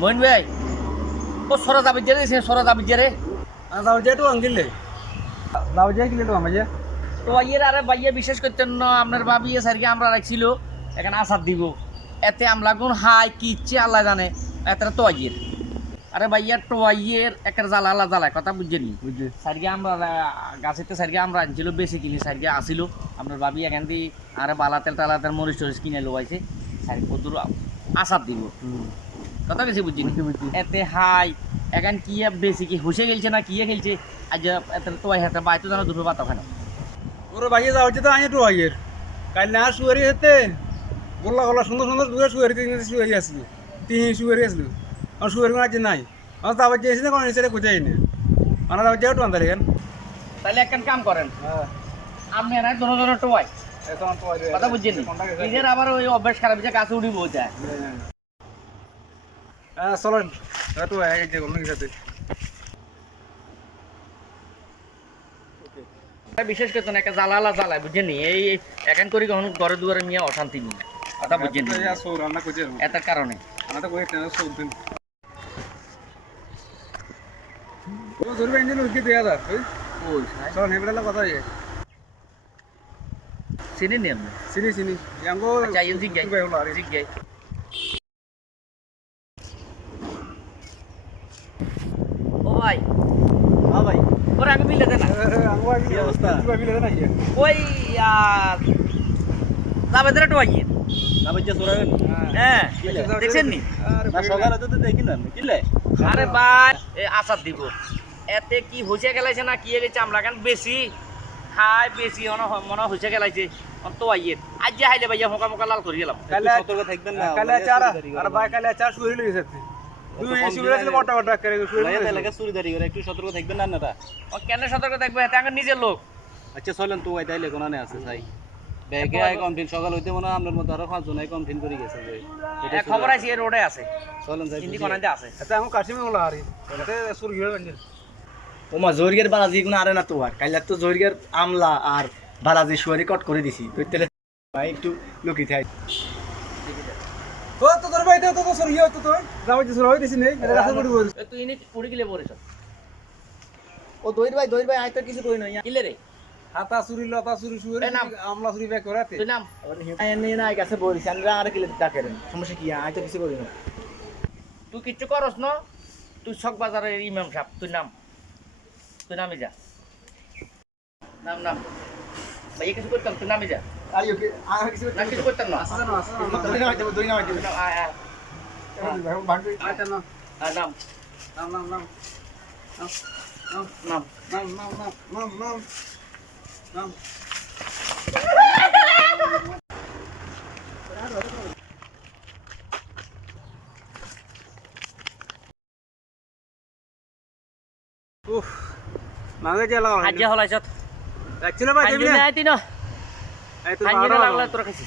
মইন ভাই ও সরা যাবি যে রে সরা যাবি যে রে যাও যে তো আঙ্গিলে যাও যে কিলে তো আমাজে তো আইয়ের আরে ভাইয়া বিশেষ করতেন না আপনার ভাবিয়ে স্যারকে আমরা রাখছিল এখানে আসার দিব এতে আমলা গুণ হাই কি ইচ্ছে আল্লাহ জানে এতে তো আইয়ের আরে ভাইয়া তো আইয়ের একের জ্বালা আল্লাহ জ্বালায় কথা বুঝছেনি বুঝছি সাইডকে আমরা গাছেতে সাইডকে আমরা আনছিল বেশি কিনি সাইডকে আসিল আপনার ভাবি এখান দিয়ে আরে বালা তেল টালা তেল মরিচ টরিচ কিনে লোয়াইছে সাইড কদুর আসার দিব কথা বেশি বুঝছিনি এতে হাই এখন কি বেশি কি হুসে খেলছে না কিয়ে খেলছে আজ এতে তো হাতে বাইতো জানো দুটো পাতা ওখানে ওরে ভাইয়ে যাও যে তো আইয়ে তো আইয়ের কাল না শুয়ারি হতে গোল্লা গোল্লা সুন্দর সুন্দর দুয়ে শুয়ারি শুয়ারি আসলো তিন শুয়ারি আসলো আর শুয়ারি কোন আছে নাই আর তো আবার যেছি না কোন নিচে কোথায় না আমরা যাও যেও তো আন্দারে কেন তাহলে একটা কাম করেন হ্যাঁ আপনি এরা জন টোয়াই এখন তো আইরে কথা বুঝছেন নিজের আবার ওই অভ্যাস খারাপ যে কাছে উড়িব যায় হ্যাঁ চলেন তো এই যে কোন কিছু বিশেষ করে একটা জ্বালালা জ্বালায় বুঝছেন এই এখন করি কখন ঘরে দুয়ারে নিয়ে অশান্তি নিয়ে কথা বুঝছেন রান্না করছে এটার কারণে আমরা তো কই টেনে সৌদিন ও ধরবে ইঞ্জিন উঠকে দেয়া দা ওই চল নেবলা কথা ইয়ে চিনি নি আপনি চিনি চিনি ইয়াঙ্গো আচ্ছা ইয়ে জিগ গাই জিগ গাই ও ভাই হ্যাঁ ভাই ওরা আগে মিলে দেন আঙ্গো কি অবস্থা কি ভাবি না ইয়ে ওই যাবে ধরে টোয়াই যাবে যে সরাবেন হ্যাঁ দেখছেন নি না সকালে তো দেখি না কিলে আরে ভাই এই আসার দিব এতে কি হইছে গেলাইছে না কি গেছে আমরা কেন বেশি খাই বেশি মনে হইছে গেলাইছে তো আইয়ে আজ যে হাইলে ভাইয়া মোকা মোকা লাল করে গেলাম কালে সতর্ক থাকবেন না কালে চার আর ভাই কালে চার শুয়ে লইছে দুই শুয়ে আছে বড় বড় করে শুয়ে ভাই এলাকা চুরিদারি করে একটু সতর্ক থাকবেন না আপনারা ও কেন সতর্ক থাকবে এতে আমার নিজের লোক আচ্ছা চলেন তো আইতাইলে কোনানে আছে ভাই ব্যাগে আই কমপ্লেন সকাল হইতে মনে আপনার মতো আরো পাঁচজন আই কমপ্লেন করে গেছে যে এটা খবর আছে এই রোডে আছে চলেন যাই হিন্দি কোনাতে আছে আচ্ছা আমি কাশিমে ওলা আরি এতে সুর গিয়ে গঞ্জ ওমা জোরগের বালাজি কোনো আরে না তো আর কাইলা তো জোরগের আমলা আর বালাজি শুয়ারি কট করে দিছি তো তেলে ভাই একটু লুকি থাই ও তো তোর ভাই তো সুর গিয়ে তো যাও যে সুর হই দিছি নেই এটা রাস্তা পড়ি বল তুই ইনি উড়ি গেলে পড়েছ ও দইর ভাই আই তো কিছু কই না কিলে রে হাতা চুরি লতা চুরি শুয়ে এই নাম। আমলা চুরি ব্যাগ করাতে তুই নাম এনে না কাছে বলিস আমরা আর কিলে ডাকেন সমস্যা কি আই তো কিছু করি না তুই কিচ্ছু করস না তুই শখ বাজারের ইমাম সাহেব তুই নামে যা নাম নাম ভাই কিছু করতাম তুই নামে যা আর ইউ আর কিছু না কিছু করতাম না আসা না আসা না দই না হইতে আয় আয় ভান্ডি আটা না আয় নাম নাম নাম নাম নাম নাম নাম নাম নাম নাম উফ মাগে জেলা আজ হলাইছত অ্যাকচুয়ালি ভাই আজ দেবি না আইতি না এই তো আজ লাগলে তোর কাছে